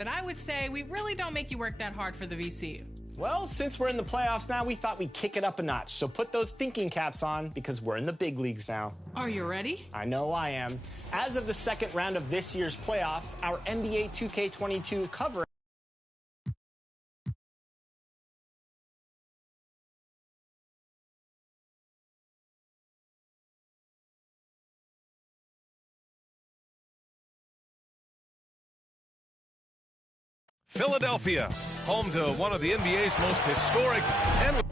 But I would say we really don't make you work that hard for the VCU. Well, since we're in the playoffs now, we thought we'd kick it up a notch. So put those thinking caps on because we're in the big leagues now. Are you ready? I know I am. As of the second round of this year's playoffs, our NBA 2K22 cover Philadelphia, home to one of the NBA's most historic and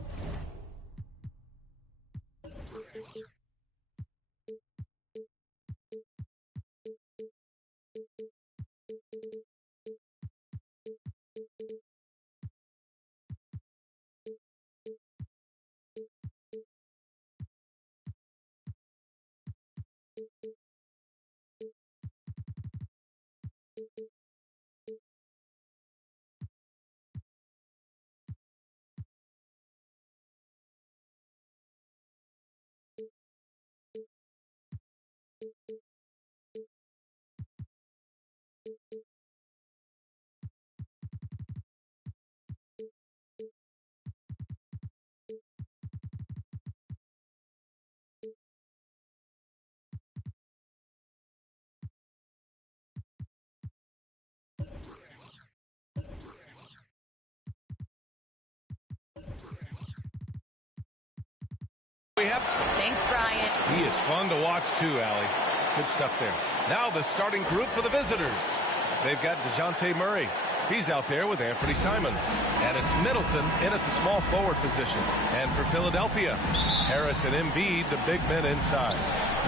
Thanks, Brian. he is fun to watch too, Allie. Good stuff there. Now the starting group for the visitors. They've got DeJounte Murray. He's out there with Anthony Simons. And it's Middleton in at the small forward position. And for Philadelphia, Harris and Embiid, the big men inside.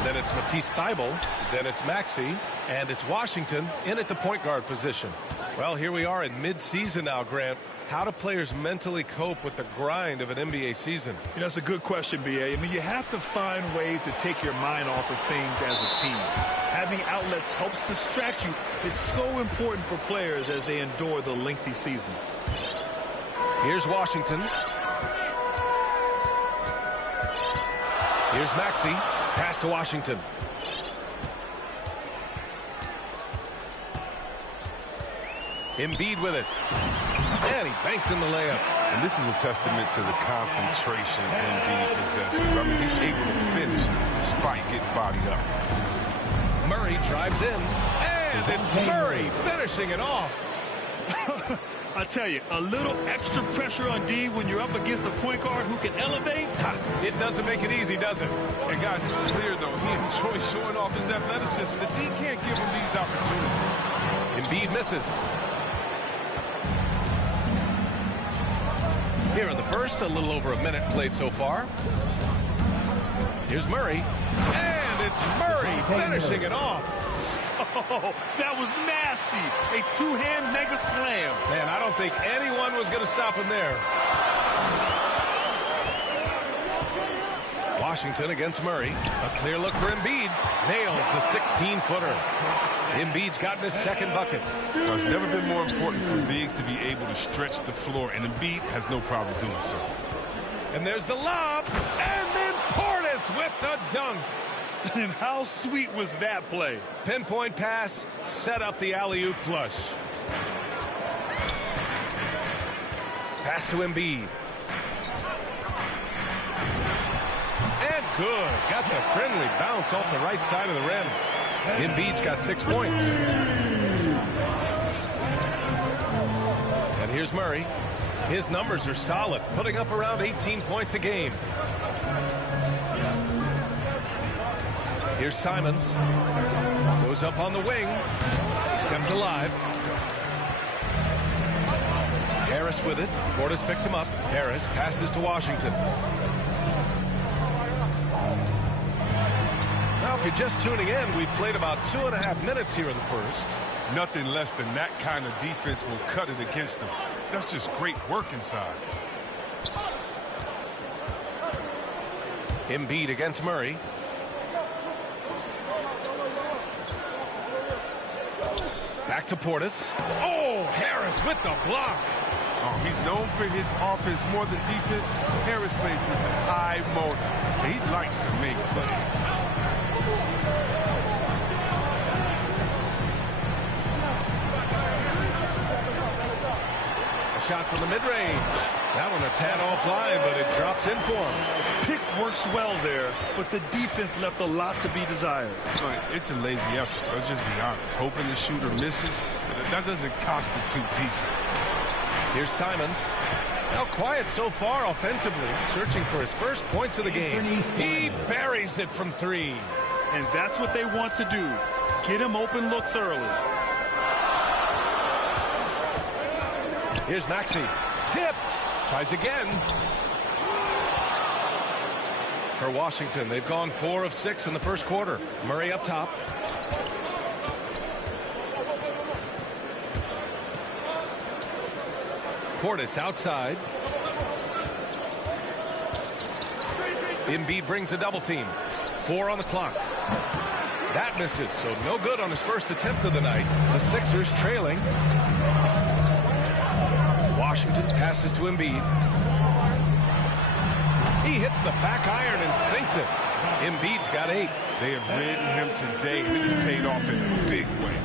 Then it's Matisse Thybulle. Then it's Maxey. And it's Washington in at the point guard position. Well, here we are in mid-season now, Grant. How do players mentally cope with the grind of an NBA season? You know, that's a good question, B.A. I mean, you have to find ways to take your mind off of things as a team. Having outlets helps distract you. It's so important for players as they endure the lengthy season. Here's Washington. Here's Maxey. Pass to Washington. Embiid with it. And he banks in the layup. And this is a testament to the concentration Embiid possesses. I mean, he's able to finish despite getting bodied up. Murray drives in. And it's Murray finishing it off. I tell you, a little extra pressure on D when you're up against a point guard who can elevate. It doesn't make it easy, does it? And guys, it's clear, though, he enjoys showing off his athleticism. The D can't give him these opportunities. Embiid misses. Here in the first, a little over a minute played so far. Here's Murray. And it's Murray finishing it off. Oh, that was nasty. A two-hand mega slam. Man, I don't think anyone was going to stop him there. Washington against Murray. A clear look for Embiid. Nails the 16-footer. Embiid's gotten his second bucket. Now, it's never been more important for bigs to be able to stretch the floor, and Embiid has no problem doing so. And there's the lob. And then Portis with the dunk. And how sweet was that play? Pinpoint pass, set up the alley-oop flush. Pass to Embiid. And good. Got the friendly bounce off the right side of the rim. Embiid's got 6 points. And here's Murray. His numbers are solid, putting up around 18 points a game. Here's Simons. Goes up on the wing. Kept alive. Harris with it. Portis picks him up. Harris passes to Washington. Now, if you're just tuning in, we've played about 2.5 minutes here in the first. Nothing less than that kind of defense will cut it against them. That's just great work inside. Embiid against Murray. Back to Portis. Oh, Harris with the block. Oh, he's known for his offense more than defense. Harris plays with a high motor. He likes to make plays. shot from the mid-range. That one a tad offline, but it drops in for him. Pick works well there, but the defense left a lot to be desired. It's a lazy effort. Let's just be honest. Hoping the shooter misses, that doesn't constitute defense. Here's Simons. Now quiet so far offensively, searching for his first points of the game. He buries it from three. And that's what they want to do. Get him open looks early. Here's Maxey. Tipped. Tries again. For Washington, they've gone 4 of 6 in the first quarter. Murray up top. Portis outside. Embiid brings a double team. 4 on the clock. That misses, so no good on his first attempt of the night. The Sixers trailing. Washington passes to Embiid. He hits the back iron and sinks it. Embiid's got 8. They have ridden him today, and it has paid off in a big way.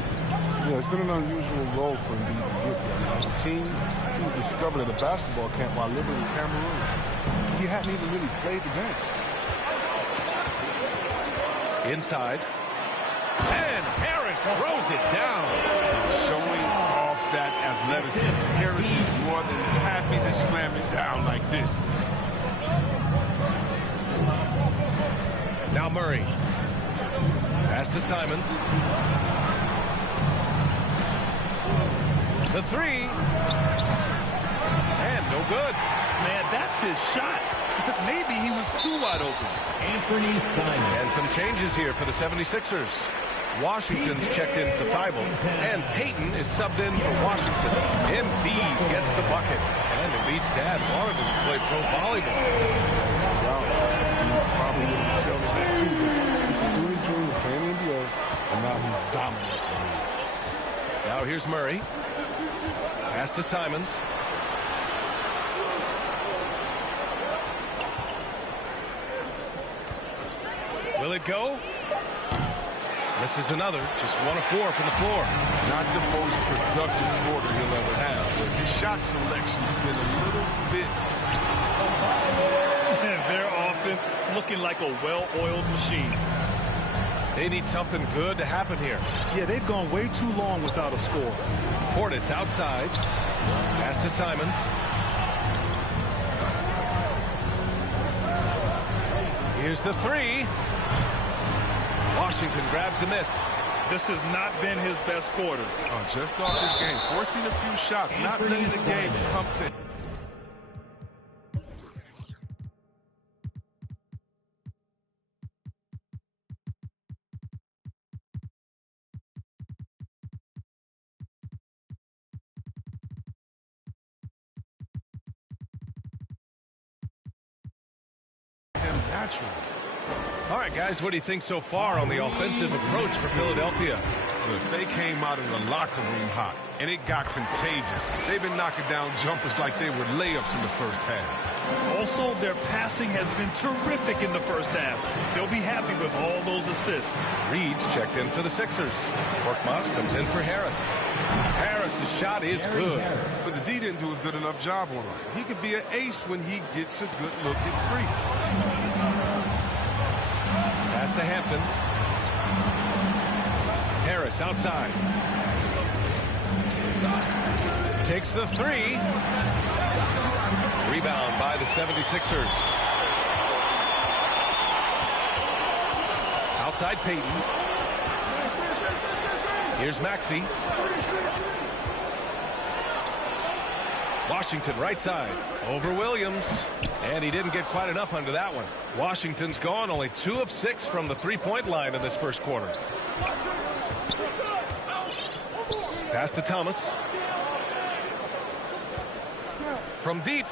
Yeah, it's been an unusual role for Embiid to get there. As a team, he was discovered at a basketball camp while living in Cameroon. He hadn't even really played the game. Inside. And Harris throws it down. Showing off that athleticism. Harris is more than happy to slam it down like this. Now Murray. Pass to Simons. The three. And no good. Man, that's his shot. Maybe he was too wide open. Anthony Simons. And some changes here for the 76ers. Washington's checked in for Thibault, and Payton is subbed in for Washington. Embiid gets the bucket, and Embiid's dad wanted him to play pro volleyball. Wow, he probably would have excelled at that too, but he pursued his dream of playing in the NBA, and now he's dominant. Now here's Murray. Pass to Simons. Will it go? Misses another. Just 1 of 4 from the floor. Not the most productive quarter he'll ever have, but his shot selection's been a little bit. And their offense looking like a well-oiled machine. They need something good to happen here. Yeah, they've gone way too long without a score. Portis outside. Pass to Simons. Here's the three. Washington grabs the miss. This has not been his best quarter. Oh, just off this game, forcing a few shots, not letting the game come to. Him natural. All right, guys, what do you think so far on the offensive approach for Philadelphia? Look, they came out of the locker room hot, and it got contagious. They've been knocking down jumpers like they were layups in the first half. Also, their passing has been terrific in the first half. They'll be happy with all those assists. Reed's checked in for the Sixers. Korkmaz comes in for Harris. Harris's shot is good. But the D didn't do a good enough job on him. He could be an ace when he gets a good look at three. Pass to Hampton. Harris outside. Takes the three. Rebound by the 76ers. Outside Payton. Here's Maxey. Washington right side. Over Williams. And he didn't get quite enough under that one. Washington's gone only 2 of 6 from the three-point line in this first quarter. Pass to Thomas. From deep.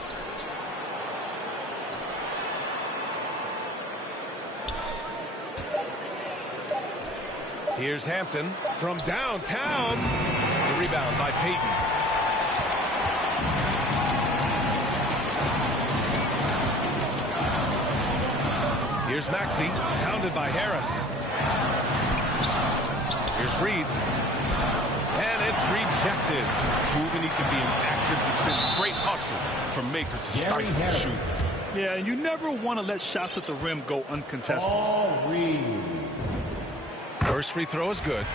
Here's Hampton from downtown. The rebound by Payton. Here's Maxey, pounded by Harris. Here's Reed. And it's rejected. Proving he can be an active defender. Great hustle from Maker to stifle the shoot. Yeah, and you never want to let shots at the rim go uncontested. First free throw is good.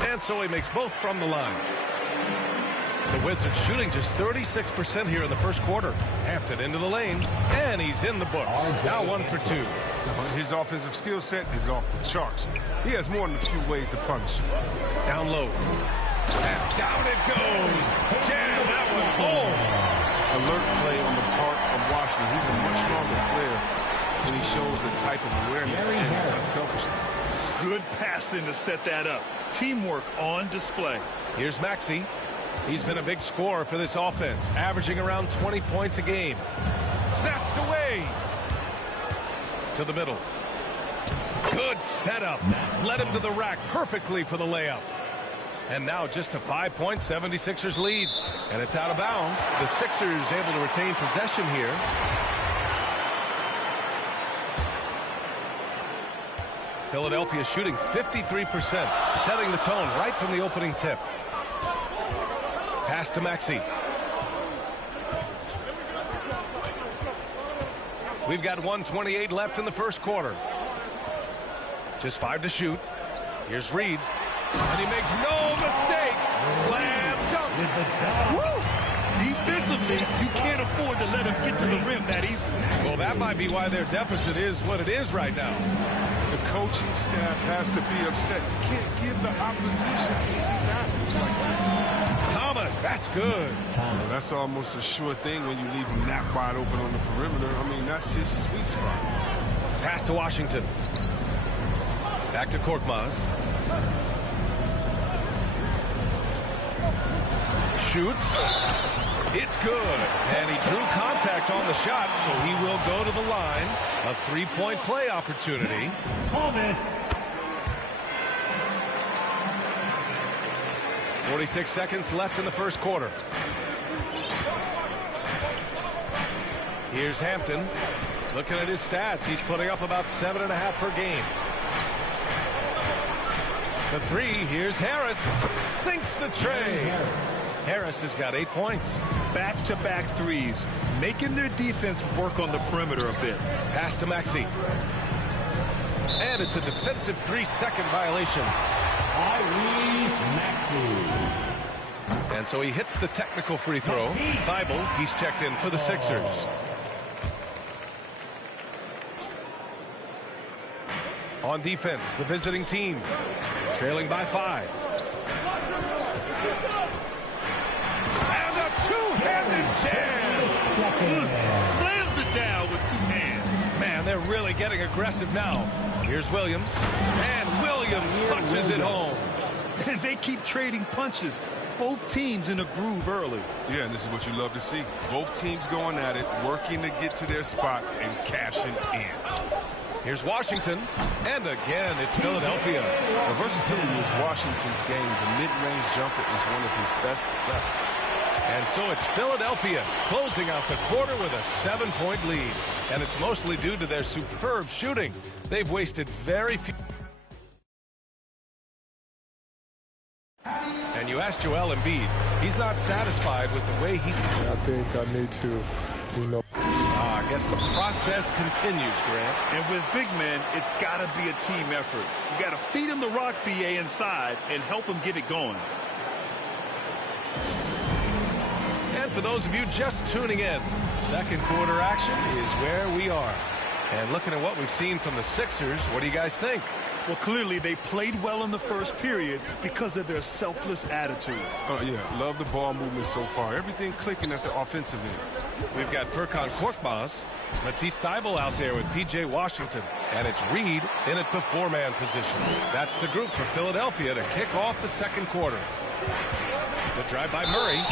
And so he makes both from the line. The Wizards shooting just 36% here in the first quarter. Hampton into the lane, and he's in the books. Now 1 for 2. His offensive skill set is off the charts. He has more than a few ways to punish. Down low. And down it goes. Jam that one home. Alert play on the part of Washington. He's a much stronger player, and he shows the type of awareness and unselfishness. Good passing to set that up. Teamwork on display. Here's Maxey. He's been a big scorer for this offense, averaging around 20 points a game. Snatched away. To the middle. Good setup. Led him to the rack perfectly for the layup. And now just a 5-point 76ers lead. And it's out of bounds. The Sixers able to retain possession here. Philadelphia shooting 53%, setting the tone right from the opening tip. Pass to Maxey. We've got 1:28 left in the first quarter. Just 5 to shoot. Here's Reed. And he makes no mistake. Slam dunk. Woo! Defensively, you can't afford to let him get to the rim that easily. Well, that might be why their deficit is what it is right now. The coaching staff has to be upset. You can't give the opposition easy baskets like this. Thomas, that's good. Well, that's almost a sure thing when you leave him that wide open on the perimeter. I mean, that's his sweet spot. Pass to Washington. Back to Korkmaz. Shoots. It's good. And he drew contact on the shot, so he will go to the line. A 3-point play opportunity. Thomas. 46 seconds left in the first quarter. Here's Hampton. Looking at his stats, he's putting up about 7.5 per game. The 3, here's Harris. Sinks the tray. Harris has got 8 points. Back-to-back threes, making their defense work on the perimeter a bit. Pass to Maxey. And it's a defensive 3-second violation. And so he hits the technical free throw. Thibault, he's checked in for the Sixers. On defense, the visiting team, trailing by 5. And a two-handed jam! Slams it down with 2 hands. Man, they're really getting aggressive now. Here's Williams. And Williams punches it home. And they keep trading punches. Both teams in a groove early. Yeah, and this is what you love to see. Both teams going at it, working to get to their spots and cashing in. Here's Washington. And again, it's Philadelphia. The versatility is Washington's game. The mid-range jumper is one of his best weapons. And so it's Philadelphia closing out the quarter with a 7-point lead. And it's mostly due to their superb shooting. They've wasted very few. And you asked Joel Embiid. He's not satisfied with the way he's... I think I need to, I guess the process continues, Grant. And with big men, it's got to be a team effort. You got to feed him the rock, BA, inside and help him get it going. And for those of you just tuning in, second quarter action is where we are. And looking at what we've seen from the Sixers, what do you guys think? Well, clearly they played well in the first period because of their selfless attitude. Oh, yeah. Love the ball movement so far. Everything clicking at the offensive end. We've got Furkan Korkmaz, Matisse Thybulle out there with P.J. Washington, and it's Reed in at the 4-man position. That's the group for Philadelphia to kick off the second quarter. The drive by Murray.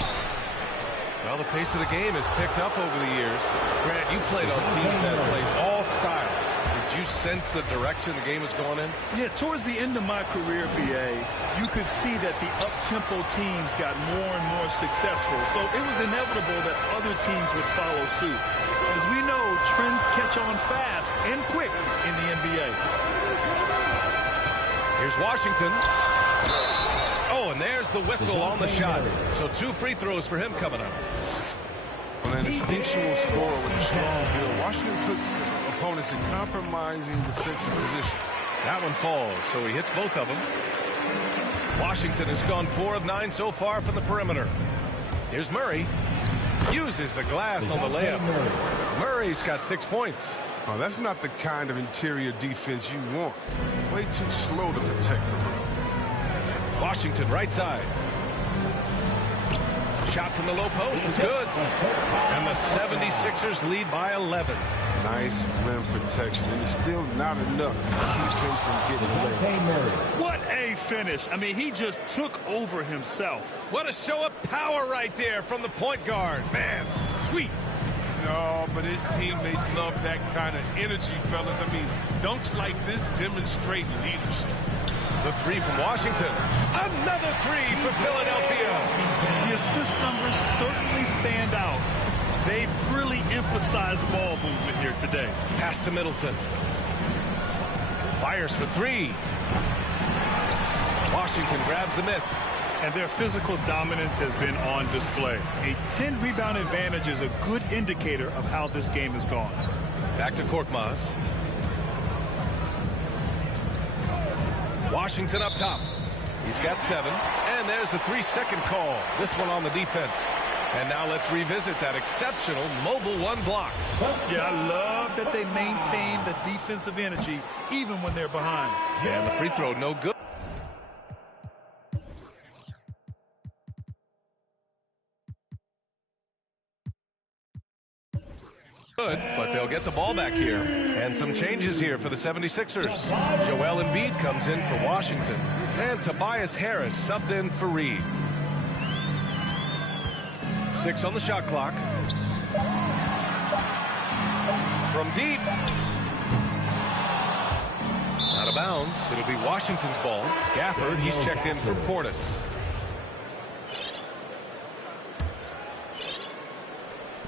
Well, the pace of the game has picked up over the years. Grant, you played on teams that played all styles. Did you sense the direction the game was going in? Yeah, towards the end of my career, BA, you could see that the up-tempo teams got more and more successful. So it was inevitable that other teams would follow suit. As we know, trends catch on fast and quick in the NBA. Here's Washington. Oh, and there's the whistle on the shot. So 2 free throws for him coming up. Well, an instinctual scorer with a strong build. Washington puts opponents in compromising defensive positions. That one falls, so he hits both of them. Washington has gone 4 of 9 so far from the perimeter. Here's Murray. Uses the glass on the layup. Murray's got 6 points. Oh, that's not the kind of interior defense you want. Way too slow to protect the rim. Washington right side. Shot from the low post is good. And the 76ers lead by 11. Nice rim protection, and it's still not enough to keep him from getting laid. What a finish. I mean, he just took over himself. What a show of power right there from the point guard. Man, sweet. No, but his teammates love that kind of energy, fellas. I mean, dunks like this demonstrate leadership. The 3 from Washington. Another 3 for Philadelphia. The assist numbers certainly stand out. They've really emphasized ball movement here today. Pass to Middleton. Fires for 3. Washington grabs the miss. And their physical dominance has been on display. A 10-rebound advantage is a good indicator of how this game has gone. Back to Korkmaz. Washington up top. He's got 7. And there's a 3-second call. This one on the defense. And now let's revisit that exceptional mobile 1 block. Yeah, I love that they maintain the defensive energy even when they're behind. Yeah, and the free throw no good. But they'll get the ball back here. And some changes here for the 76ers. Joel Embiid comes in for Washington. And Tobias Harris subbed in for Reed. 6 on the shot clock. From deep. Out of bounds. It'll be Washington's ball. Gafford, he's checked in for Portis.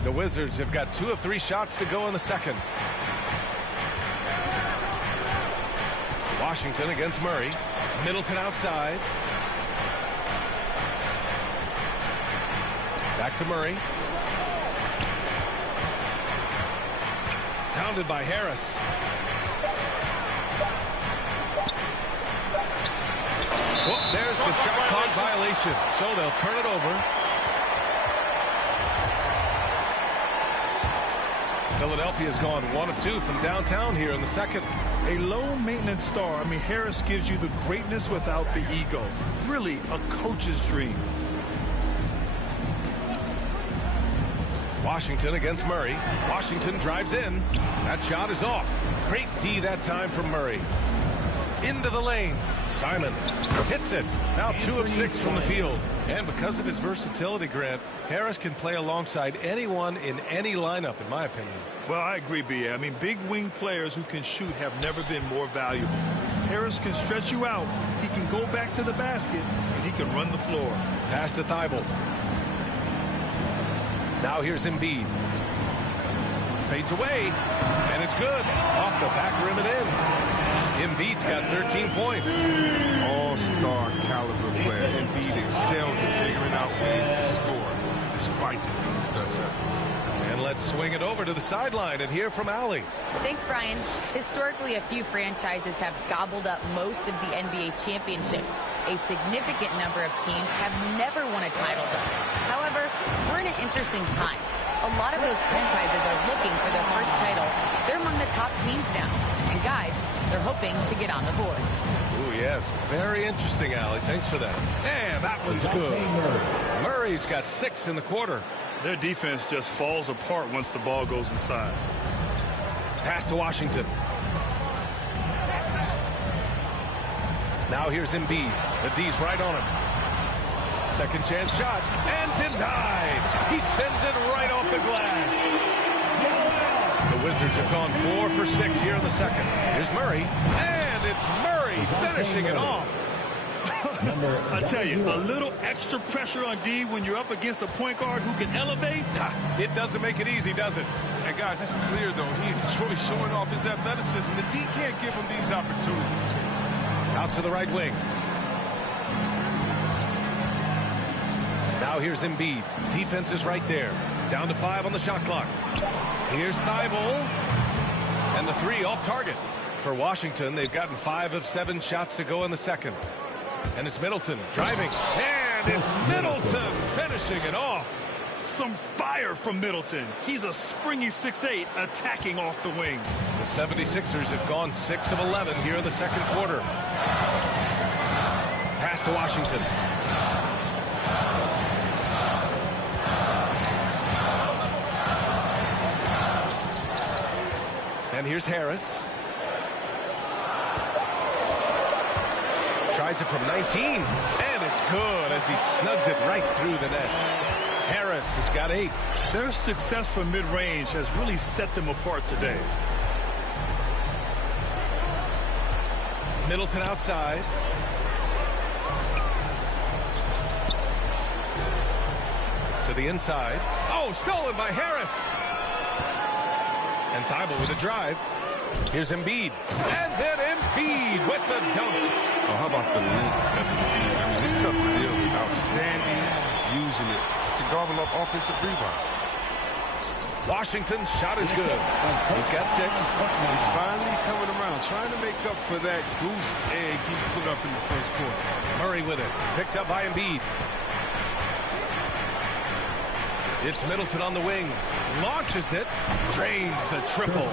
The Wizards have got 2 of 3 shots to go in the second. Washington against Murray. Middleton outside. Back to Murray. Pounded by Harris. Whoop, there's the shot clock violation. So they'll turn it over. Philadelphia's gone 1 of 2 from downtown here in the second. A low-maintenance star. I mean, Harris gives you the greatness without the ego. Really a coach's dream. Washington against Murray. Washington drives in. That shot is off. Great D that time from Murray. Into the lane. Simons hits it. Now 2 of 6 from the field. And because of his versatility, Grant, Harris can play alongside anyone in any lineup, in my opinion. Well, I agree, B.A. I mean, big wing players who can shoot have never been more valuable. Harris can stretch you out. He can go back to the basket, and he can run the floor. Pass to Thibault. Now here's Embiid. Fades away, and it's good. Off the back rim and in. Embiid's got 13 points. All-star caliber player. Embiid excels at figuring out ways to score, despite the team's best efforts. And let's swing it over to the sideline and hear from Allie. Thanks, Brian. Historically, a few franchises have gobbled up most of the NBA championships. A significant number of teams have never won a title, though. However, we're in an interesting time. A lot of those franchises are looking for their first title. They're among the top teams now. And guys, they're hoping to get on the board. Ooh, yes. Very interesting, Allie. Thanks for that. And that one's good. Murray's got 6 in the quarter. Their defense just falls apart once the ball goes inside. Pass to Washington. Now here's Embiid. The D's right on him. Second chance shot. And denied. He sends it right off the glass. The Wizards have gone 4 for 6 here in the second. Here's Murray. And it's Murray finishing it off. I tell you, a little extra pressure on D when you're up against a point guard who can elevate. It doesn't make it easy, does it? And guys, it's clear, though, he enjoys showing off his athleticism. The D can't give him these opportunities. Out to the right wing. Now here's Embiid. Defense is right there. Down to 5 on the shot clock. Here's Thibault. And the 3 off target. For Washington, they've gotten 5 of 7 shots to go in the second. And it's Middleton driving. And it's Middleton finishing it off. Some fire from Middleton. He's a springy 6'8", attacking off the wing. The 76ers have gone 6 of 11 here in the second quarter. Pass to Washington. And here's Harris. Tries it from 19, and it's good as he snugs it right through the net. Harris has got 8. Their success from mid-range has really set them apart today. Middleton outside. To the inside. Oh, stolen by Harris. And Thibault with a drive. Here's Embiid. And then Embiid with the dunk. Oh, how about the length of the lead? I mean, it's tough to deal with. Outstanding, using it to gobble up offensive rebounds. Washington's shot is good. He's got 6. He's finally coming around, trying to make up for that goose egg he put up in the first quarter. Murray with it. Picked up by Embiid. It's Middleton on the wing. Launches it. Drains the triple.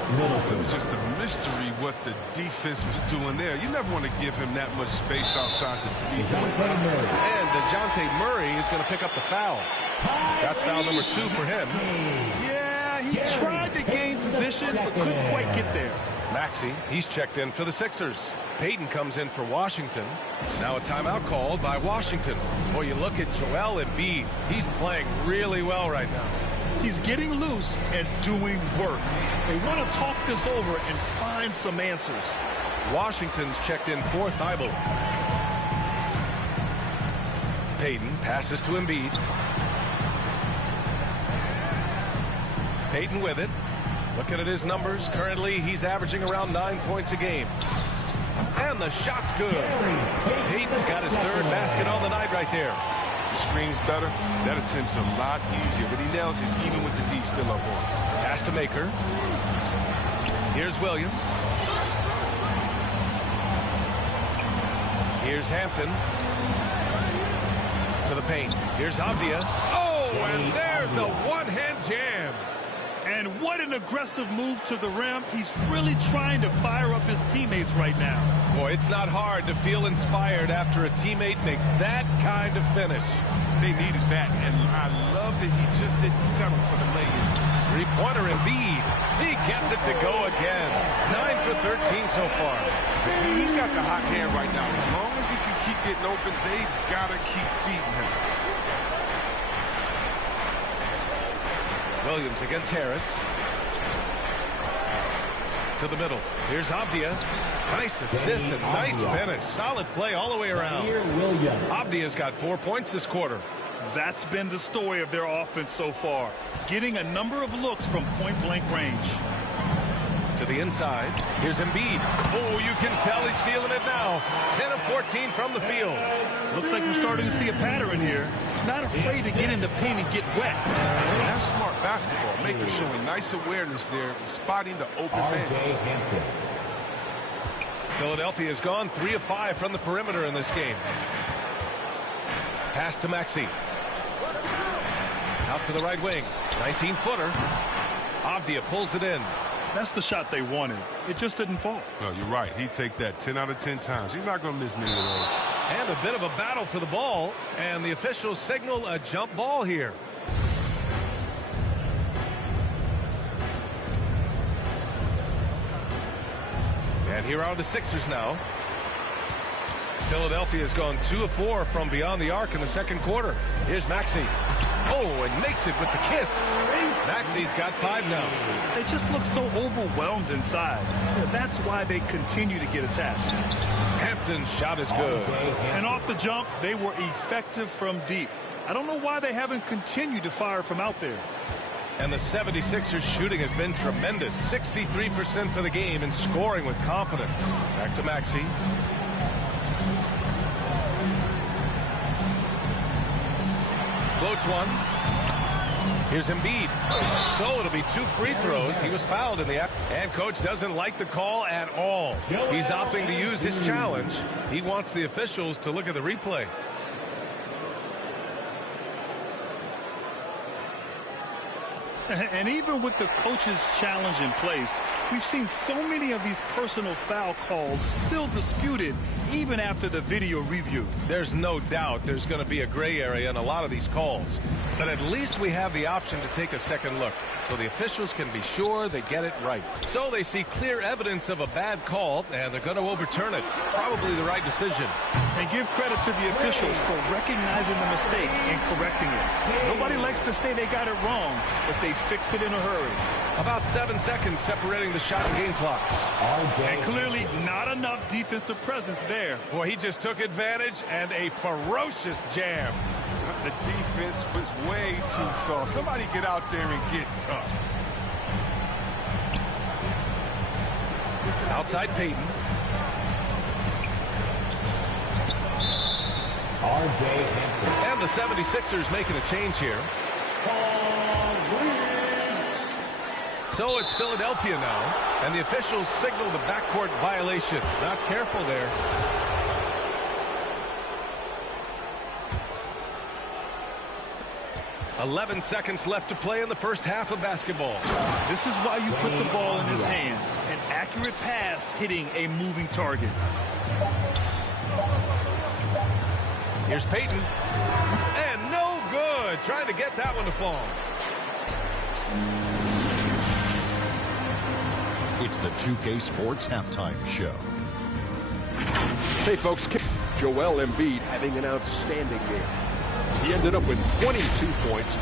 It was just a mystery what the defense was doing there. You never want to give him that much space outside the 3-point line. And DeJounte Murray is going to pick up the foul. That's foul number 2 for him. Yeah, he tried to gain position, but couldn't quite get there. Maxey, he's checked in for the Sixers. Payton comes in for Washington. Now a timeout called by Washington. Boy, you look at Joel Embiid. He's playing really well right now. He's getting loose and doing work. They want to talk this over and find some answers. Washington's checked in for Thibault. Payton passes to Embiid. Payton with it. Looking at his numbers, currently he's averaging around 9 points a game. And the shot's good. Payton's got his 3rd basket on the night right there. The screen's better. That attempt's a lot easier, but he nails it even with the D still up on. Pass to Maker. Here's Williams. Here's Hampton. To the paint. Here's Avdia. Oh, and there's a one-hand jam. And what an aggressive move to the rim. He's really trying to fire up his teammates right now. Boy, it's not hard to feel inspired after a teammate makes that kind of finish. They needed that, and I love that he just didn't settle for the lay-in. 3-pointer Embiid. He gets it to go again. 9 for 13 so far. He's got the hot hand right now. As long as he can keep getting open, they've got to keep feeding him. Williams against Harris. To the middle. Here's Avdia. Nice assist and nice finish. Solid play all the way around. Avdia's got 4 points this quarter. That's been the story of their offense so far. Getting a number of looks from point-blank range. To the inside. Here's Embiid. Oh, you can tell he's feeling it now. 10 of 14 from the field. Looks like we're starting to see a pattern here. Not afraid to get in the paint and get wet. That's smart basketball. Maker showing nice awareness there, spotting the open man. Philadelphia has gone 3 of 5 from the perimeter in this game. Pass to Maxey. Out to the right wing. 19-footer. Avdia pulls it in. That's the shot they wanted. It just didn't fall. No, you're right. He'd take that 10 out of 10 times. He's not going to miss many of those. And a bit of a battle for the ball. And the officials signal a jump ball here. And here are the Sixers now. Philadelphia has gone 2 of 4 from beyond the arc in the second quarter. Here's Maxey. Oh, and makes it with the kiss. Maxey's got 5 now. They just look so overwhelmed inside. That's why they continue to get attached. Hampton's shot is good. And off the jump, they were effective from deep. I don't know why they haven't continued to fire from out there. And the 76ers shooting has been tremendous. 63% for the game and scoring with confidence. Back to Maxey. Floats one. Here's Embiid. So it'll be 2 free throws. He was fouled in the act. And coach doesn't like the call at all. He's opting to use his challenge. He wants the officials to look at the replay. And even with the coach's challenge in place, we've seen so many of these personal foul calls still disputed even after the video review. There's no doubt there's going to be a gray area in a lot of these calls. But at least we have the option to take a second look so the officials can be sure they get it right. So they see clear evidence of a bad call, and they're going to overturn it. Probably the right decision. And give credit to the officials for recognizing the mistake and correcting it. Nobody likes to say they got it wrong, but they fixed it in a hurry. About 7 seconds separating the shot and game clocks. And clearly not enough defensive presence there. Boy, he just took advantage and a ferocious jam. The defense was way too soft. Somebody get out there and get tough. Outside Peyton. And the 76ers making a change here. So it's Philadelphia now, and the officials signal the backcourt violation. Not careful there. "11 seconds left to play in the first half of basketball." This is why you put the ball in his hands. An accurate pass hitting a moving target. Here's Peyton. And no good. Trying to get that one to fall. It's the 2K Sports Halftime Show. Hey, folks, Joel Embiid having an outstanding game. He ended up with 22 points.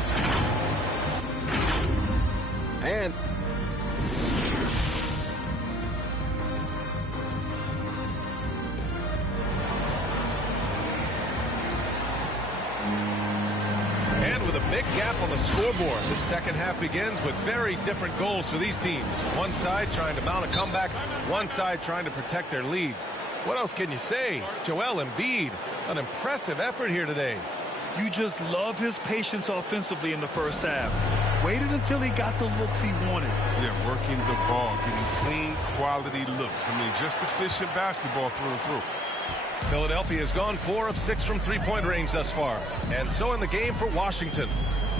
And with a big gap on the scoreboard, the second half begins with very different goals for these teams. One side trying to mount a comeback, one side trying to protect their lead. What else can you say? Joel Embiid, an impressive effort here today. You just love his patience offensively in the first half. Waited until he got the looks he wanted. Yeah, working the ball, getting clean, quality looks. I mean, just efficient basketball through and through. Philadelphia has gone 4 of 6 from three-point range thus far. And so in the game for Washington,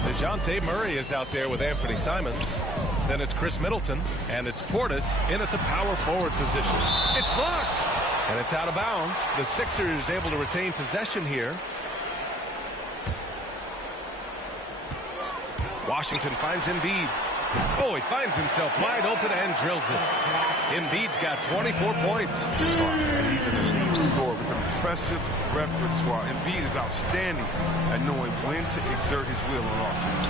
DeJounte Murray is out there with Anthony Simons. Then it's Chris Middleton, and it's Portis in at the power forward position. It's blocked, and it's out of bounds. The Sixers able to retain possession here. Washington finds Embiid. Oh, he finds himself wide open and drills it. Embiid's got 24 points. And he's an elite scorer with impressive repertoire. Embiid is outstanding at knowing when to exert his will on offense.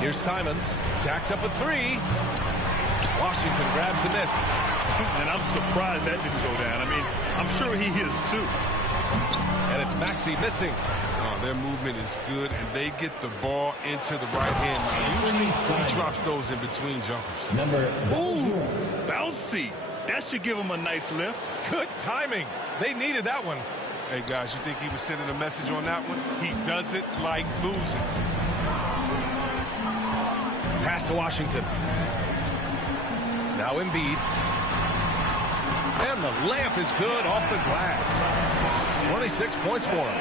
Here's Simons. Jacks up a 3. Washington grabs the miss. And I'm surprised that didn't go down. I mean, I'm sure he is too. And it's Maxey missing. Their movement is good, and they get the ball into the right hand. Usually he drops those in between jumpers. Ooh, bouncy. That should give him a nice lift. Good timing. They needed that one. Hey, guys, you think he was sending a message on that one? He doesn't like losing. Pass to Washington. Now Embiid. And the layup is good off the glass. 26 points for him.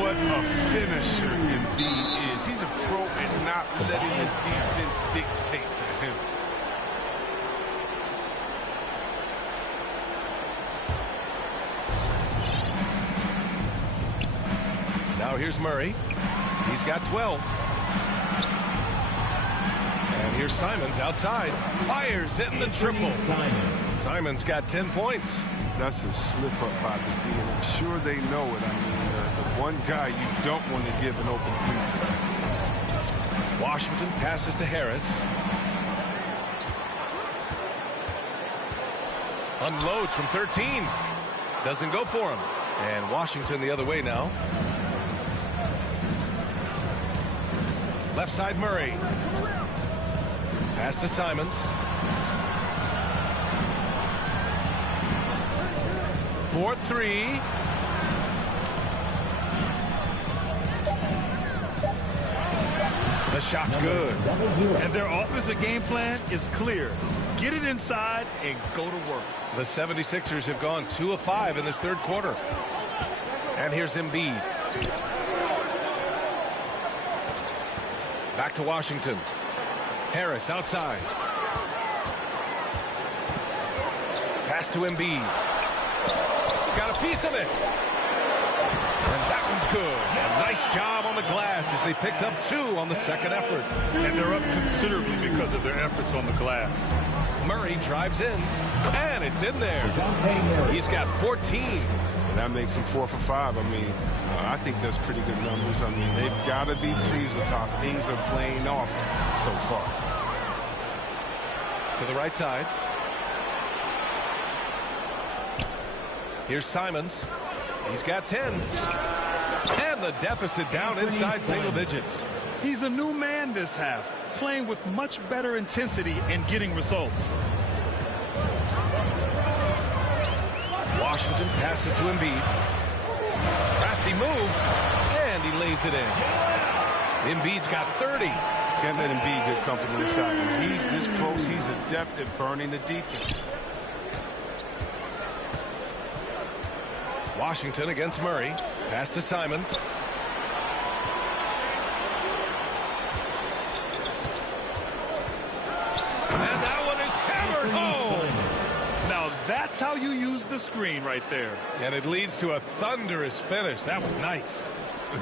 What a finisher Embiid is. He's a pro at not letting the defense dictate to him. Now here's Murray. He's got 12. And here's Simons outside. Fires hitting the triple. Simons got 10 points. That's a slip up by the D, and I'm sure they know it. I mean, the one guy you don't want to give an open three to. Washington passes to Harris. Unloads from 13. Doesn't go for him. And Washington the other way now. Left side Murray. Pass to Simons. 4-3. The shot's good. And their offensive game plan is clear. Get it inside and go to work. The 76ers have gone 2 of 5 in this third quarter. And here's Embiid. Back to Washington. Harris outside. Pass to Embiid. Got a piece of it. And that one's good. A nice job on the glass as they picked up 2 on the second effort. And they're up considerably because of their efforts on the glass. Murray drives in, and it's in there. He's got 14. And that makes him 4 for 5. I mean, I think that's pretty good numbers. I mean, they've got to be pleased with how things are playing off so far. To the right side. Here's Simons. He's got 10. And the deficit down inside single digits. He's a new man this half, playing with much better intensity and getting results. Washington passes to Embiid. Crafty move, and he lays it in. Embiid's got 30. Can't let Embiid get comfortable inside. When he's this close, he's adept at burning the defense. Washington against Murray. Pass to Simons. And that one is hammered home. Now that's how you use the screen right there. And it leads to a thunderous finish. That was nice.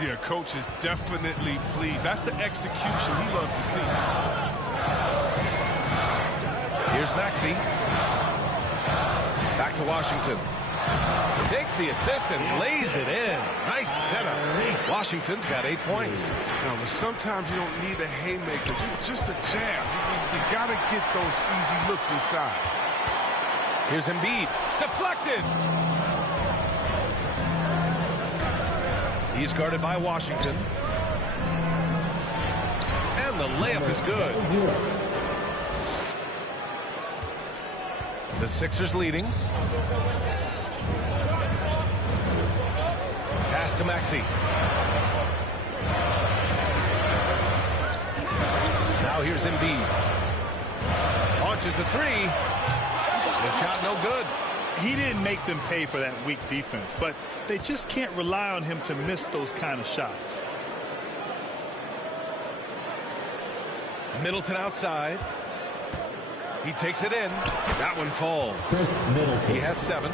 Yeah, coach is definitely pleased. That's the execution he loves to see. Here's Maxey. Back to Washington. Takes the assist and lays it in. Nice setup. Washington's got 8 points. No, but sometimes you don't need a haymaker, just a jab. You got to get those easy looks inside. Here's Embiid. Deflected. He's guarded by Washington. And the layup is good. The Sixers leading. Pass to Maxey. Now here's Embiid. Launches a 3. The shot no good. He didn't make them pay for that weak defense, but they just can't rely on him to miss those kind of shots. Middleton outside. He takes it in. That one falls. He has 7.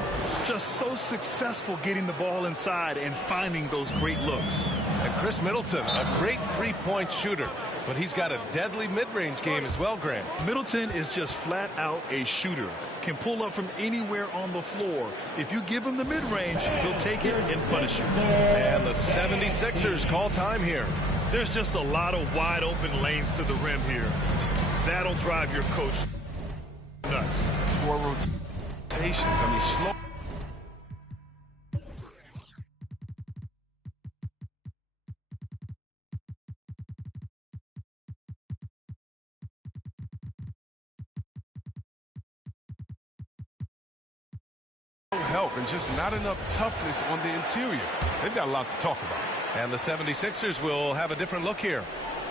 Just so successful getting the ball inside and finding those great looks. And Chris Middleton, a great three-point shooter, but he's got a deadly mid-range game as well, Grant. Middleton is just flat out a shooter. Can pull up from anywhere on the floor. If you give him the mid-range, he'll take it and punish you. And the 76ers call time here. There's just a lot of wide open lanes to the rim here. That'll drive your coach nuts. More rotations. I mean, slow. Help and just not enough toughness on the interior. They've got a lot to talk about. And the 76ers will have a different look here.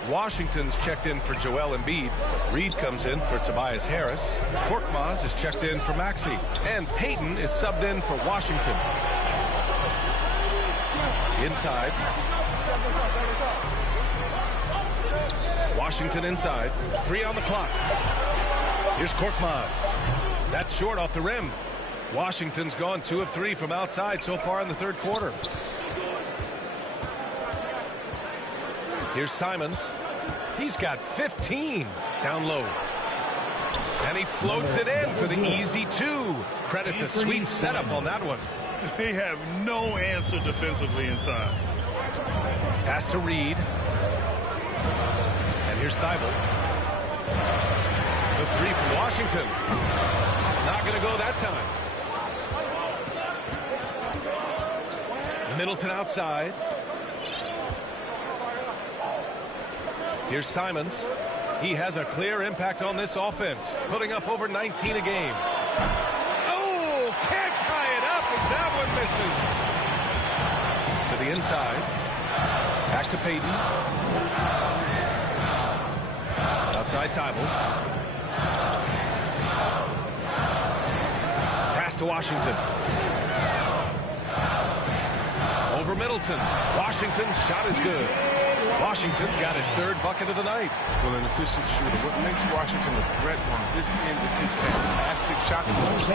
Washington's checked in for Joel Embiid. Reed comes in for Tobias Harris. Korkmaz is checked in for Maxey. And Payton is subbed in for Washington. Inside. Washington inside. 3 on the clock. Here's Korkmaz. That's short off the rim. Washington's gone 2 of 3 from outside so far in the third quarter. Here's Simons. He's got 15 down low. And he floats it in for the easy 2. Credit the sweet setup on that one. They have no answer defensively inside. Pass to Reed. And here's Thibault. The 3 from Washington. Not going to go that time. Middleton outside. Here's Simons. He has a clear impact on this offense, putting up over 19 a game. Oh, can't tie it up as that one misses. To the inside. Back to Payton. Outside Thibault. Pass to Washington. Over Middleton. Washington's shot is good. Washington's got his 3rd bucket of the night. Well, an efficient shooter. What makes Washington a threat on this end is his fantastic shot selection.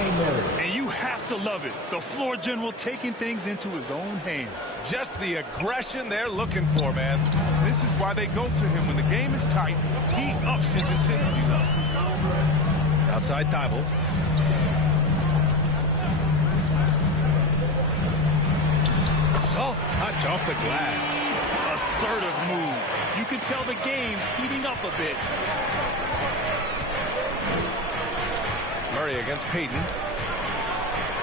And you have to love it. The floor general taking things into his own hands. Just the aggression they're looking for, man. This is why they go to him. When the game is tight, he ups his intensity level. Outside Thibault. Soft touch off the glass. Assertive move. You can tell the game's heating up a bit. Murray against Payton.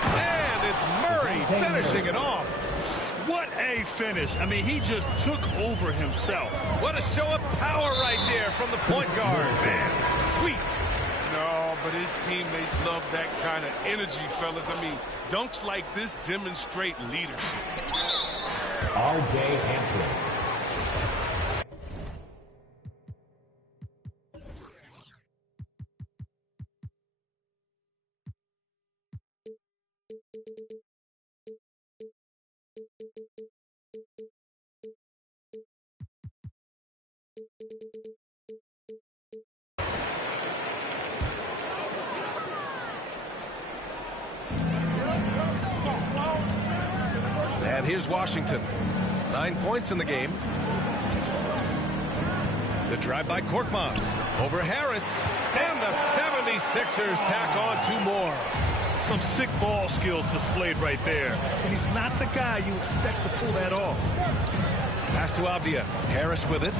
And it's Murray finishing it off. What a finish. I mean, he just took over himself. What a show of power right there from the point guard. Man, sweet. No, but his teammates love that kind of energy, fellas. I mean, dunks like this demonstrate leadership. R.J. Hampton. And here's Washington. 9 points in the game. The drive by Korkmaz. Over Harris. And the 76ers tack on 2 more. Some sick ball skills displayed right there. And he's not the guy you expect to pull that off. Pass to Avdia. Harris with it.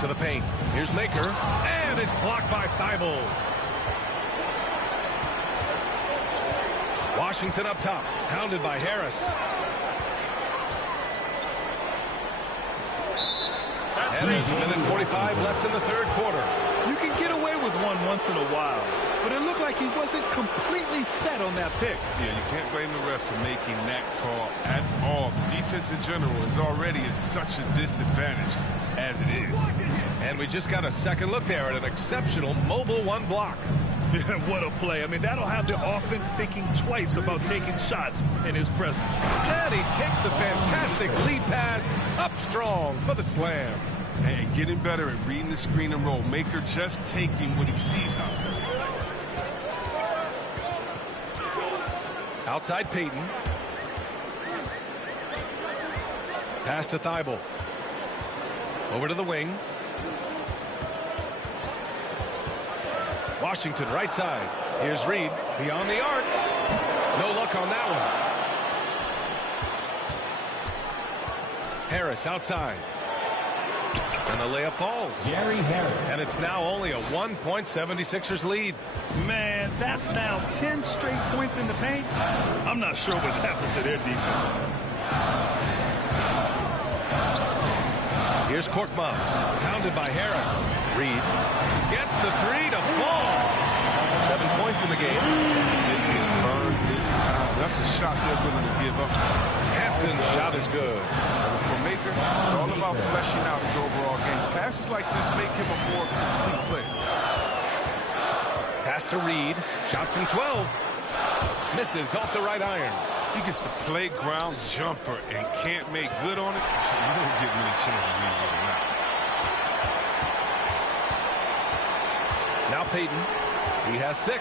To the paint. Here's Maker. And it's blocked by Thibault. Washington up top. Pounded by Harris. And there's a minute 45 left in the 3rd quarter. You can get away with one once in a while, but it looked like he wasn't completely set on that pick. Yeah, you can't blame the ref for making that call at all. The defense in general is already at such a disadvantage as it is. And we just got a second look there at an exceptional mobile 1 block. What a play. I mean, that'll have the offense thinking twice about taking shots in his presence. And he takes the fantastic lead pass up strong for the slam. And getting better at reading the screen and roll. Maker just taking what he sees out there. Outside Payton. Pass to Thibault. Over to the wing. Washington right side. Here's Reed beyond the arc. No luck on that one. Harris outside. And the layup falls. Gary Harris. And it's now only a 1-point 76ers lead. Man, that's now 10 straight points in the paint. I'm not sure what's happened to their defense. Here's Korkmaz. Pounded by Harris. Reed gets the 3 to fall. 7 points in the game. They can burn this time. That's a shot they're willing to give up. Hampton's shot is good. For Maker, it's all about fleshing out his overall game. Passes like this make him a more complete player. Pass to Reed. Shot from 12. Misses off the right iron. He gets the playground jumper and can't make good on it. You don't get many chances either than that. Now Payton. He has 6.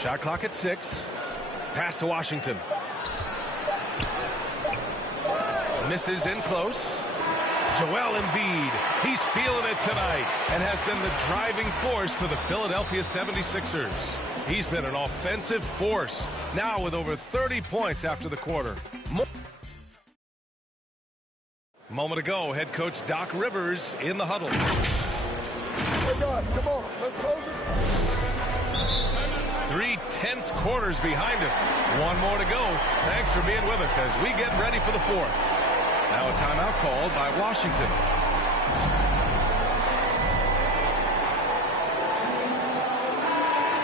Shot clock at 6. Pass to Washington. Misses in close. Joel Embiid, he's feeling it tonight and has been the driving force for the Philadelphia 76ers. He's been an offensive force, now with over 30 points after the quarter. Moment ago, head coach Doc Rivers in the huddle. Hey guys, come on, let's close this. 3 tense quarters behind us. One more to go. Thanks for being with us as we get ready for the fourth. Now a timeout called by Washington.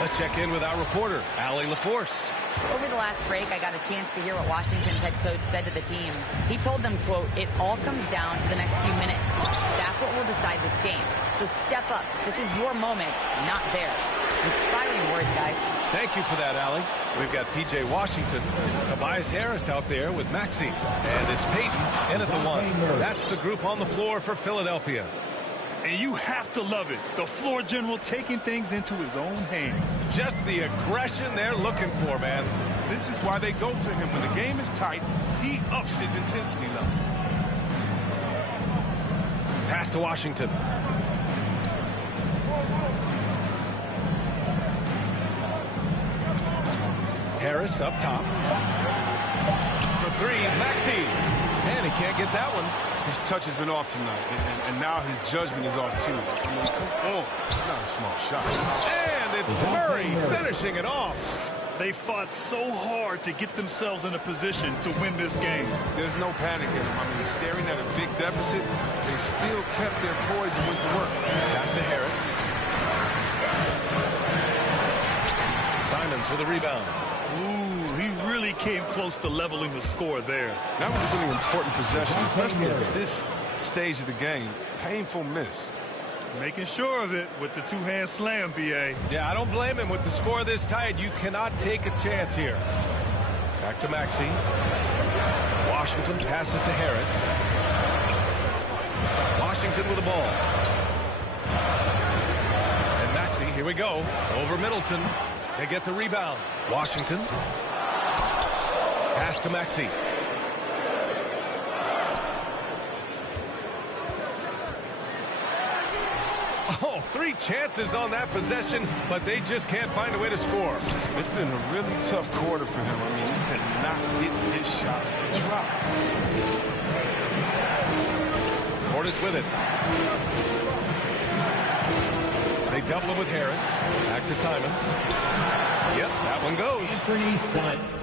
Let's check in with our reporter, Allie LaForce. Over the last break, I got a chance to hear what Washington's head coach said to the team. He told them, quote, "It all comes down to the next few minutes. That's what will decide this game. So step up. This is your moment, not theirs." Inspiring words, guys. Thank you for that, Allie. We've got P.J. Washington, Tobias Harris out there with Maxey. And it's Peyton in at the 1. That's the group on the floor for Philadelphia. And you have to love it. The floor general taking things into his own hands. Just the aggression they're looking for, man. This is why they go to him. When the game is tight, he ups his intensity level. Pass to Washington. Harris up top. For 3, Maxey. And he can't get that one. His touch has been off tonight, and now his judgment is off too. I mean, come on. It's not a small shot. And it's Murray finishing it off. They fought so hard to get themselves in a position to win this game. There's no panic in them. I mean, staring at a big deficit, they still kept their poise and went to work. Pass to Harris. Simons with a rebound. Ooh, he really came close to leveling the score there. That was a really important possession, especially at this stage of the game. Painful miss. Making sure of it with the two-hand slam, B.A. Yeah, I don't blame him. With the score this tight, you cannot take a chance here. Back to Maxey. Washington passes to Harris. Washington with the ball. And Maxey, here we go. Over Middleton. They get the rebound. Washington. Pass to Maxey. Oh, 3 chances on that possession, but they just can't find a way to score. It's been a really tough quarter for him. I mean, he cannot hit his shots to drop. Portis with it. They double him with Harris. Back to Simons. Yep, that one goes. Anthony Simons.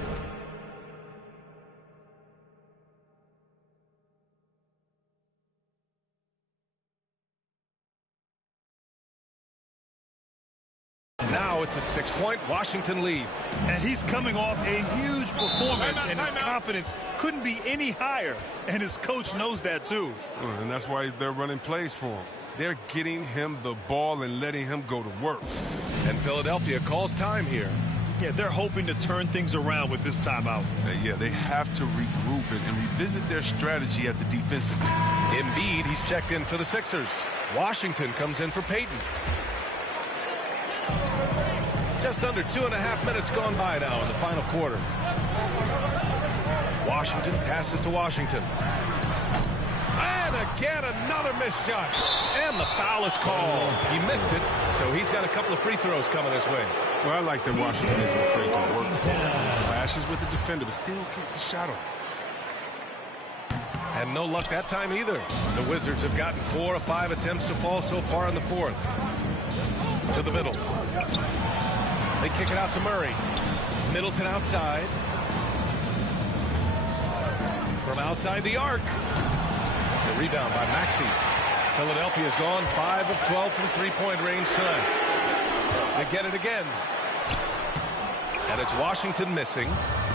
Now it's a 6-point Washington lead. And he's coming off a huge performance, and his confidence couldn't be any higher. And his coach knows that, too. And that's why they're running plays for him. They're getting him the ball and letting him go to work. And Philadelphia calls time here. Yeah, they're hoping to turn things around with this timeout. Yeah, they have to regroup it and revisit their strategy at the defensive end. Embiid, he's checked in for the Sixers. Washington comes in for Peyton. Just under 2.5 minutes gone by now in the final quarter. Washington passes to Washington. And again, another missed shot. And the foul is called. He missed it, so he's got a couple of free throws coming his way. Well, I like that Washington isn't afraid to work. Clashes with the defender, but still gets a shot on. And no luck that time either. The Wizards have gotten 4 of 5 attempts to fall so far in the fourth. To the middle. They kick it out to Murray. Middleton outside. From outside the arc. The rebound by Maxey. Philadelphia's gone 5 of 12 from three-point range tonight. They get it again. And it's Washington missing.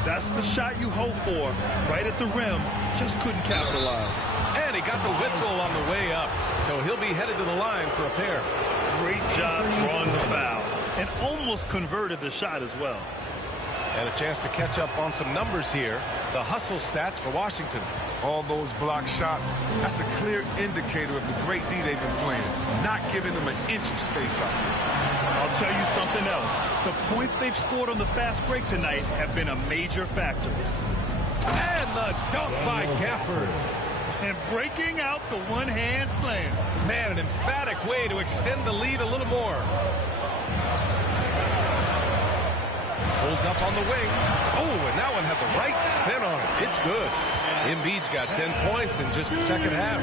That's the shot you hope for. Right at the rim. Just couldn't capitalize. And he got the whistle on the way up. So he'll be headed to the line for a pair. Great job drawing the foul. And almost converted the shot as well. And a chance to catch up on some numbers here. The hustle stats for Washington. All those block shots, that's a clear indicator of the great D they've been playing. Not giving them an inch of space out there. I'll tell you something else. The points they've scored on the fast break tonight have been a major factor. And the dunk by Gafford. And breaking out the one-hand slam. Man, an emphatic way to extend the lead a little more. Pulls up on the wing. Oh, and that one had the right spin on it. It's good. Embiid's got 10 points in just the second half.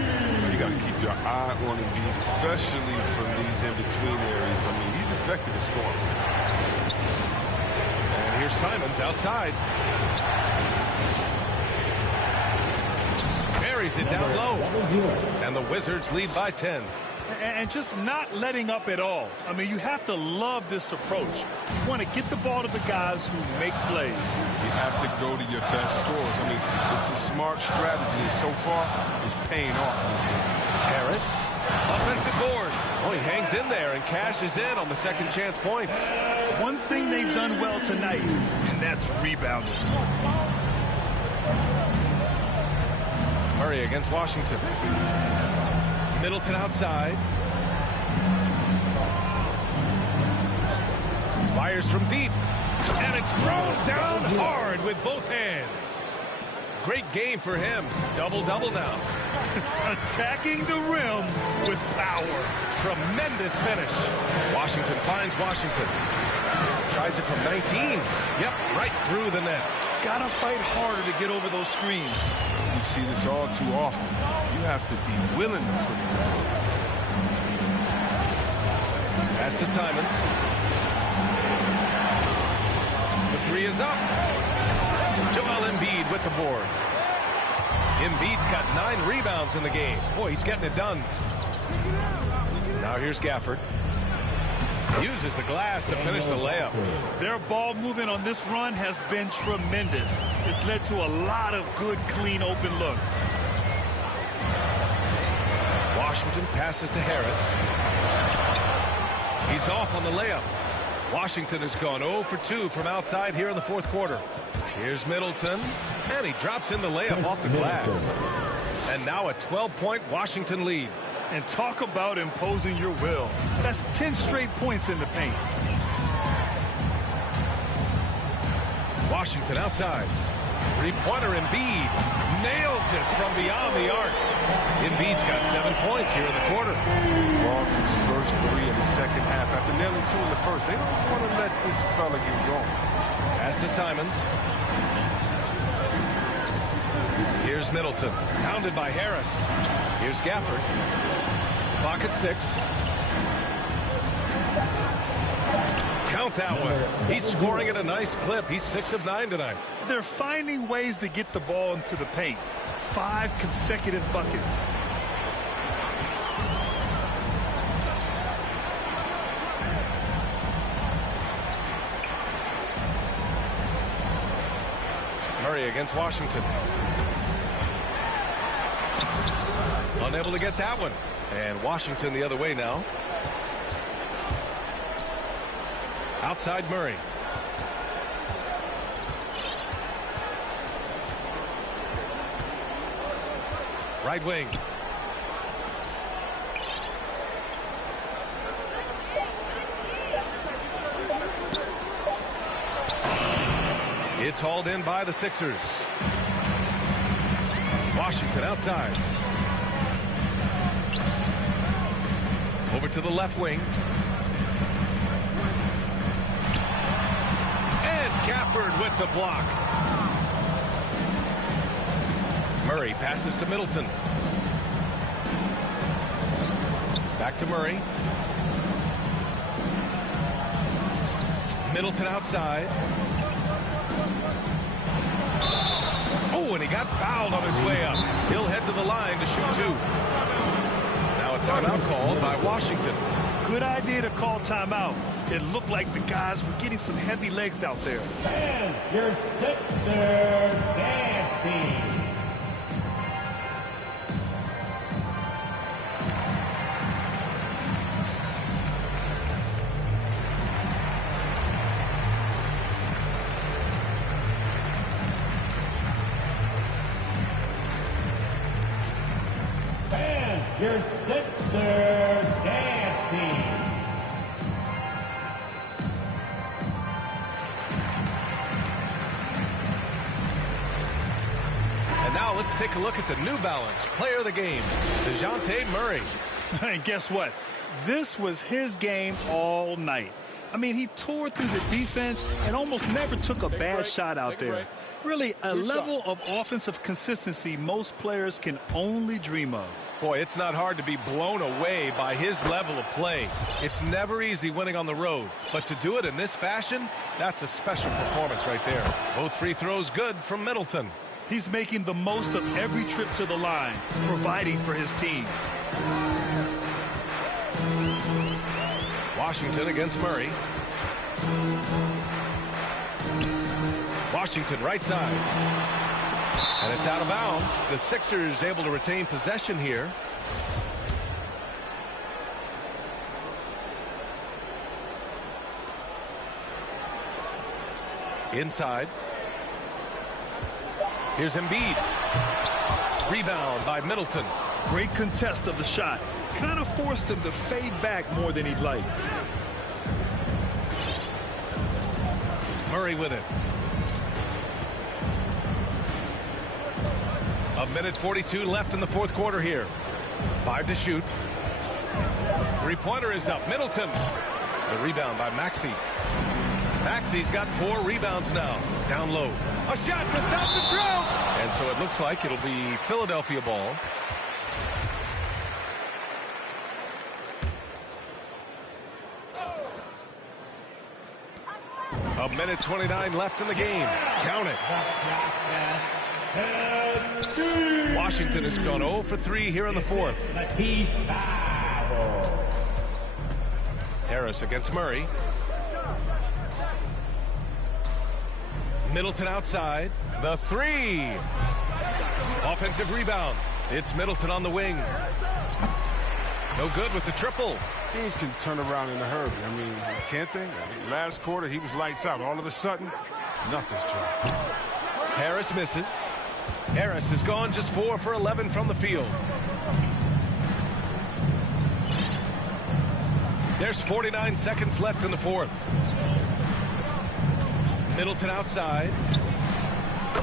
You got to keep your eye on Embiid, especially from these in-between areas. I mean, he's effective at scoring. And here's Simons outside. Buries it down low. And the Wizards lead by 10. And just not letting up at all. I mean, you have to love this approach. You want to get the ball to the guys who make plays. You have to go to your best scorers. I mean, it's a smart strategy, and so far, it's paying off in this game. Harris, offensive board. Oh, he hangs in there and cashes in on the second chance points. One thing they've done well tonight, and that's rebounding. Murray against Washington. Middleton outside. Fires from deep. And it's thrown down hard with both hands. Great game for him. Double-double now. Attacking the rim with power. Tremendous finish. Washington finds Washington. Tries it from 19. Yep, right through the net. Gotta fight harder to get over those screens. You see this all too often. You have to be willing to put it in. Pass to Simons. The three is up. Joel Embiid with the board. Embiid's got 9 rebounds in the game. Boy, he's getting it done. Now here's Gafford. Uses the glass to finish the layup. Their ball movement on this run has been tremendous. It's led to a lot of good, clean, open looks. Washington passes to Harris. He's off on the layup. Washington has gone 0 for 2 from outside here in the fourth quarter. Here's Middleton, and he drops in the layup off the glass. And now a 12-point Washington lead. And talk about imposing your will. That's 10 straight points in the paint. Washington outside. Three-pointer Embiid nails it from beyond the arc. Embiid's got 7 points here in the quarter. Lost his first 3 in the second half. After nailing 2 in the first, they don't want to let this fella get going. Pass to Simons. Here's Middleton, pounded by Harris. Here's Gafford. Clock at 6. Count that one. He's scoring at a nice clip. He's 6 of 9 tonight. They're finding ways to get the ball into the paint. 5 consecutive buckets. Murray against Washington. Unable to get that one. And Washington the other way now. Outside Murray. Right wing. It's hauled in by the Sixers. Washington outside. Over to the left wing. And Gafford with the block. Murray passes to Middleton. Back to Murray. Middleton outside. Oh, and he got fouled on his way up. He'll head to the line to shoot 2. Now a timeout called by Washington. Good idea to call timeout. It looked like the guys were getting some heavy legs out there. And your Sixers dancing. Your Sixers dancing. And now let's Let's take a look at the New Balance player of the game, DeJounte Murray. And guess what? This was his game all night. I mean, he tore through the defense and almost never took a bad shot out there. Really, a level of offensive consistency most players can only dream of. Boy, it's not hard to be blown away by his level of play. It's never easy winning on the road, but to do it in this fashion, that's a special performance right there. Both free throws good from Middleton. He's making the most of every trip to the line, providing for his team. Washington against Murray. Washington right side. And it's out of bounds. The Sixers able to retain possession here. Inside. Here's Embiid. Rebound by Middleton. Great contest of the shot. Kind of forced him to fade back more than he'd like. Murray with it. A minute 42 left in the fourth quarter here. 5 to shoot. Three-pointer is up. Middleton. The rebound by Maxey. Maxey's got 4 rebounds now. Down low. A shot to stop the drought. And so it looks like it'll be Philadelphia ball. A minute 29 left in the game. Count it. Washington has gone 0 for 3 here in the fourth. Harris against Murray. Middleton outside. The 3. Offensive rebound. It's Middleton on the wing. No good with the triple. Things can turn around in a hurry. I mean, can't they? Last quarter, he was lights out. All of a sudden, nothing's dropped. Harris misses. Harris has gone just 4 for 11 from the field. There's 49 seconds left in the fourth. Middleton outside.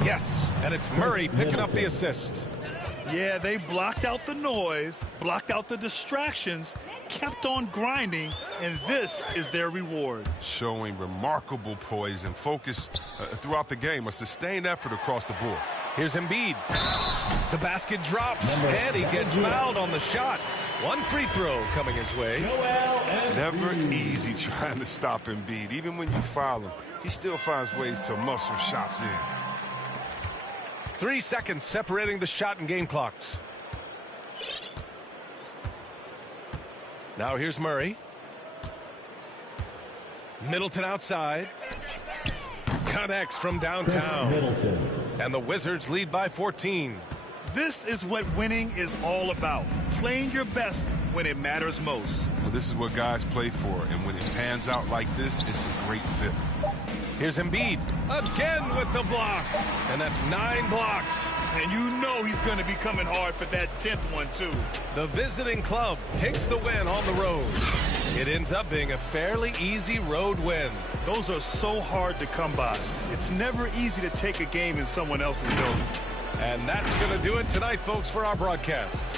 Yes, and it's Murray picking up the assist. Yeah, they blocked out the noise, blocked out the distractions, kept on grinding, and this is their reward. Showing remarkable poise and focus throughout the game. A sustained effort across the board. Here's Embiid. The basket drops, and he gets fouled on the shot. 1 free throw coming his way. Never easy trying to stop Embiid. Even when you foul him, he still finds ways to muscle shots in. 3 seconds separating the shot and game clocks. Now here's Murray. Middleton outside. Connects from downtown. And the Wizards lead by 14. This is what winning is all about. Playing your best when it matters most. Well, this is what guys play for, and when it pans out like this, it's a great fit. Here's Embiid again with the block. And that's 9 blocks. And you know he's going to be coming hard for that 10th one, too. The visiting club takes the win on the road. It ends up being a fairly easy road win. Those are so hard to come by. It's never easy to take a game in someone else's building. And that's going to do it tonight, folks, for our broadcast.